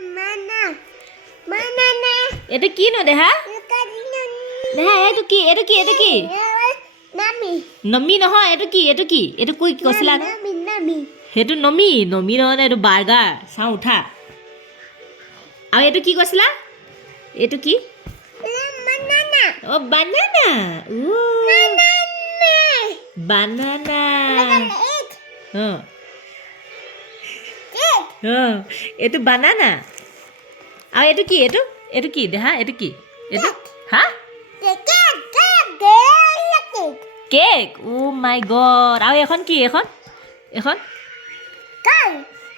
Mana? Mana? Itu kino deh ha? Deh itu ki? Nami. Nami নহয় itu ki? Itu kui কৈছিলা না? Nami. সেইটো নমি নহয় এইটো বাৰ্গাৰ চাওঁ উঠা আৰু এইটো কি কৈছিলা এইটো কি Banana. অ বানানা বানানা অ এইটো বানানা আৰু এইটো কি দেখা এইটো কি এইটো হা কেক ও মাই গড আৰু এখন কি এখন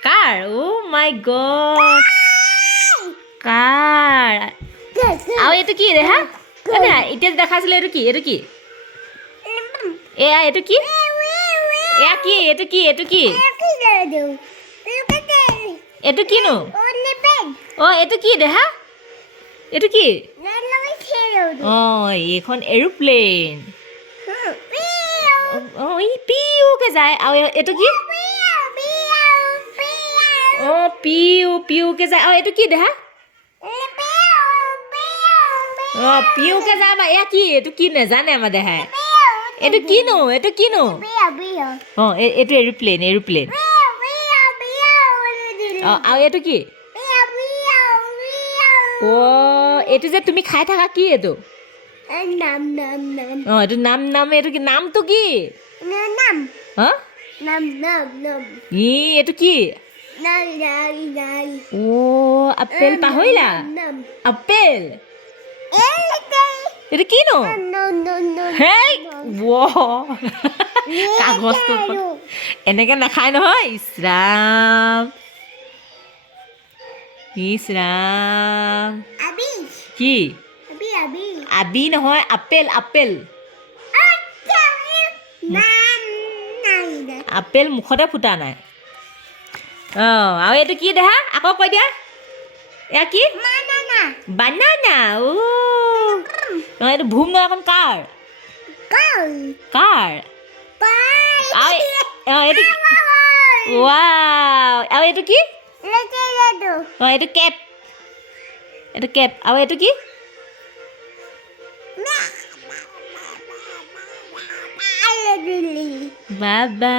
কাৰ ও মাই গড কাৰ আৰু এইটো কি দেখা এতিয়া দেখাইছিলে এইটো কি এয়া এইটো কি এয়া কি এইটো কিনো অ এইটো কি দেখা এইটো কি অ এইখন এৰোপ্লেন অ ই পিউকে যায় আৰু এইটো কি অ পিউকে যায় আৰু এইটো কি দেখা অ পিউকে যায় বা এয়া কি এইটো কি নেজানে আমাৰ দেহাই এইটো কিনো অ এইটো এৰোপ্লেন অ আৰু এইটো কি অ এইটো যে তুমি খাই থাকা কি এইটো অ এইটো নাম এইটো কি নামটো কি হা ই এইটো কি অ আপেল পাহৰিলা আপেল এইটো কিনো হেই কাগজটো এনেকে নাখায় নহয় ইছৰাম কি আবি নহয় আপেল আপেল মুখতে ফুটা নাই অ আৰু এইটো কি দেখা আকৌ কৈ দিয়া এয়া কি বানানা ও এইটো ভুম নহয় এখন কাৰ আৰু এইটো ৱাও আৰু এইটো কি অ এইটো কেপ আৰু এইটো কি বাবা